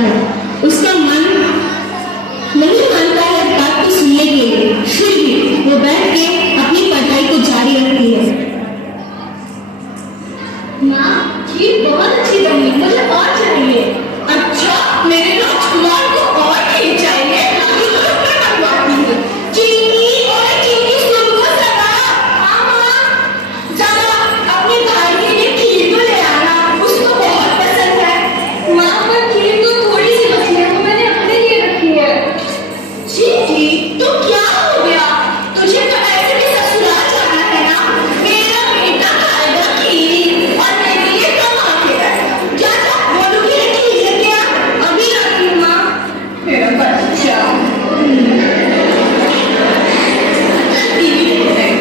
है। उसका मन नहीं मानता है बात को सुनने के लिए, फिर भी वो बैठ के अपनी पढ़ाई को जारी रखती है। माँ, खीर बहुत अच्छी बनी, मुझे और चाहिए। अच्छा, मेरे राजकुमार को और खीर चाहिए? अभी तो मैं बनवाती हूँ। चीनी और चीनी सुबह सदा। हाँ माँ। जरा अपने भाई के लिए खीर तो ले आना, उसको बहुत पसंद है। माँ, पर खीर तो थोड़ी सी बची है, तो मैंने अपने लिए रखी है। चीनी, तो क्या हो गया? तुझे तो ऐसे भी ससुराल जाना है ना? मेरा बेटा खाएगा खीर और मेरे लिए कमा के लाएगा। जा जा, बोलू के लिए खीर लेके आ। अभी आती हूँ माँ। मेरा बच्चा। टीवी देखते हैं।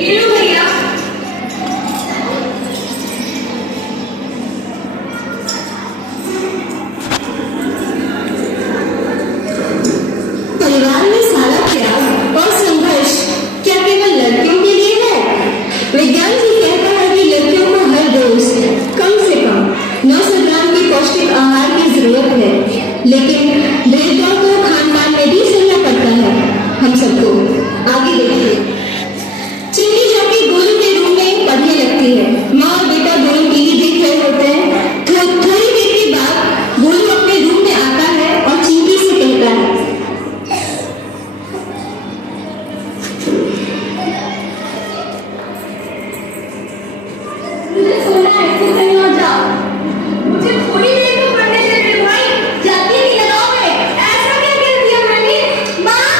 ये लो भैया। परिवार में सारा प्यार और संघर्ष क्या केवल लड़कियों के लिए है? विज्ञान भी कहता है कि लड़कियों को हर रोज कम से कम 900 ग्राम की पौष्टिक आहार की जरूरत है, लेकिन भेदभाव को खानपान में भी सहना पड़ता है हम सबको। आगे देखिए, चिंकी जाके गोलू के रूम में पढ़ने लगती है। माँ और बेटा दोनों टीवी देख रहे होते हैं। थोड़ी देर के बाद गोलू अपने रूम में आता है और चिंकी से कहता है, मुझे सोना है, तुम कहीं और जाओ। मुझे थोड़ी देर को पढ़ने दे मेरे भाई, जाती नहीं लगाओगे। ऐसा क्या कर दिया मैंने? माँ,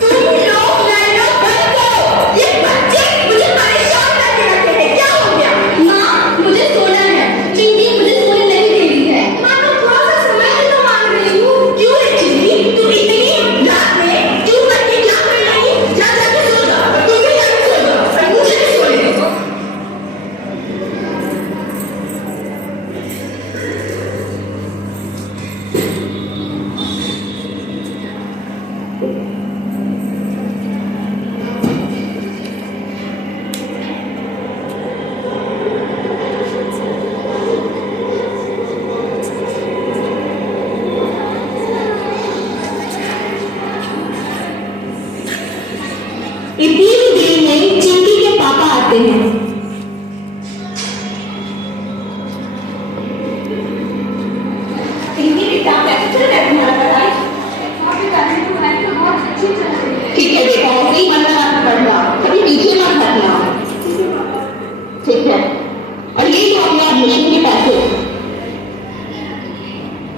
तुम लोग लड़ना बंद करो। ये बच्चे मुझे परेशान करके रखते हैं। क्या हो गया? माँ, मुझे सोना है। चिंकी मुझे सोने नहीं दे रही है। माँ, तो थोड़ा सा समय ही तो मांग रही हूँ। क्यों रे चिंकी, तुम इतनी रात में क्यों करके जाग रही हो? जा जाके सो जाओ। तुम भी जाके सो जाओ, मुझे भी सोने दो। इतनी ही देर में चिंकी के पापा आते हैं। चिंकी बेटा, कैसे चल रहा है तुम्हारा पढ़ाई? बहुत अच्छी चल रही है। ठीक है बेटा, ऐसे ही मन लगा के पढ़ना, कभी पीछे मत हटना। ठीक है, और ये तो अपने एडमिशन के पैसे।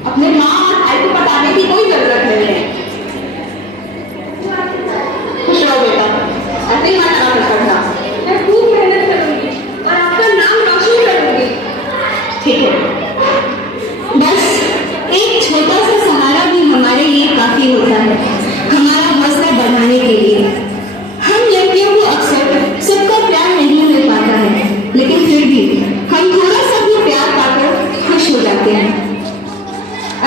अपने माँ और भाई को बताने की कोई जरूरत नहीं है। खुश रहो बेटा, ऐसे ही मन लगा के पढ़ना। मैं खूब मेहनत करूंगी और आपका नाम रोशन करूंगी। ठीक है। बस एक छोटा सा सहारा भी हमारे लिए काफी होता है, हमारा हौसला बढ़ाने के लिए। हम लड़कियों को अक्सर सबका प्यार नहीं मिल पाता है, लेकिन फिर भी हम थोड़ा सा भी प्यार पाकर खुश हो जाते हैं।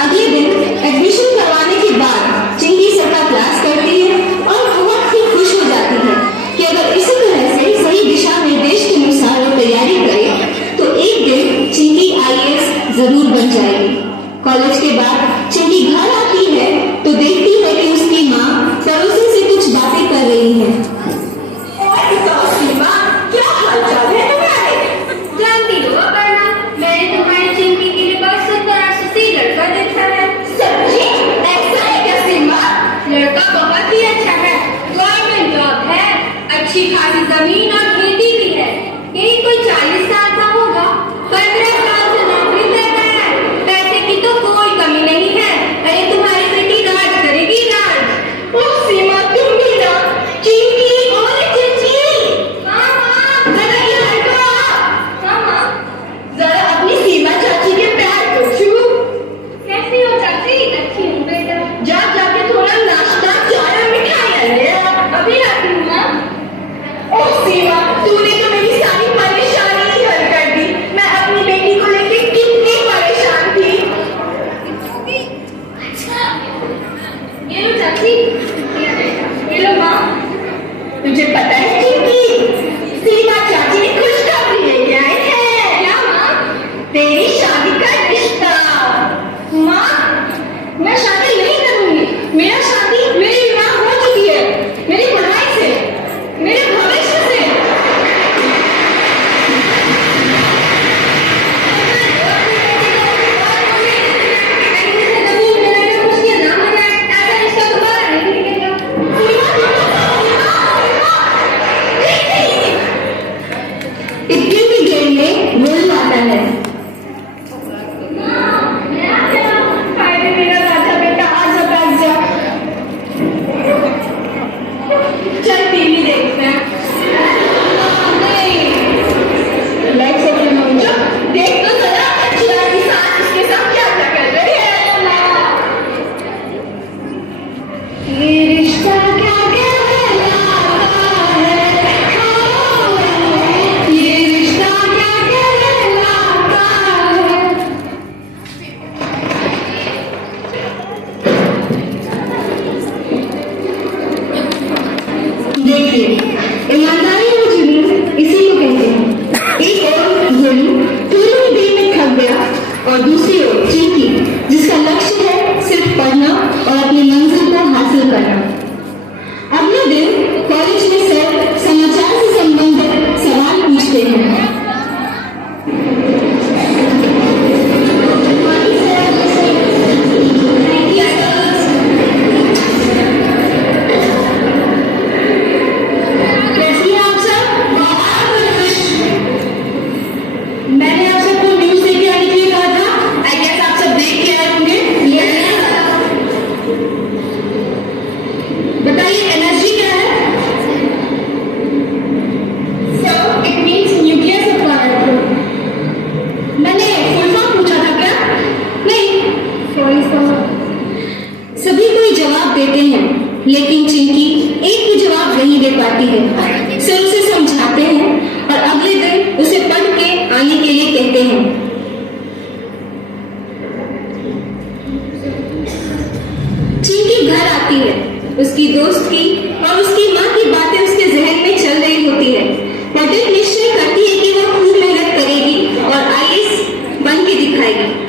अगले दिन एडमिशन करवाने के बाद चिंकी सबका क्लास करती है और बहुत ही खुश हो जाती है कि अगर इसी तरह से सही दिशा निर्देश के अनुसार वो तैयारी करे तो एक दिन चिंकी IAS जरूर बन जाएगी। कॉलेज के बाद चिंकी घर आती है तो देखती है कि उसकी माँ पड़ोसी से कुछ बातें कर रही है। और बताओ सीमा, क्या हालचाल है तुम्हारे? जानती हो अपर्णा, मैंने तुम्हारी चिंकी के लिए 70-80 लड़का देखा है। सच्ची? ऐसा है क्या सीमा? लड़का बहुत ही अच्छा है, गवर्नमेंट जॉब है, अच्छी खासी जमीन और खेती भी है। यही कोई 40 साल का होगा, 15 साल से नौकरी कर रहा है। पैसे की तो कोई कमी नहीं है। अरे तुम्हारी बेटी राज करेगी, राज। ओ सीमा, तुम भी ना? चिंकी और चिंकी। हाँ माँ, जरा ये लड़का, हाँ माँ। जरा अपनी सीमा चाची के पैर को छू। कैसी हो चाची? अच्छी हूँ बेटा। जा जाके थोड़ा नाश्ता, चाय और मिठाइयाँ ले आ। अभी आती हूँ माँ। ओ सीमा, तूने तो मेरी सारी परेशानी ही हल कर दी। मैं अपनी बेटी को लेके कितनी परेशान थी। ये लो चाची, ये लो माँ। तुझे पता है चिंकी, सीमा लेकिन चिंकी एक भी जवाब नहीं दे पाती है। से उसे समझाते हैं और अगले दिन उसे पढ़ के आने के लिए कहते हैं। चिंकी घर आती है। उसकी दोस्त की और उसकी माँ की बातें उसके जहन में चल रही होती है। वो दृढ़ निश्चय करती है कि वो खूब मेहनत करेगी और आईएएस बन के दिखाएगी।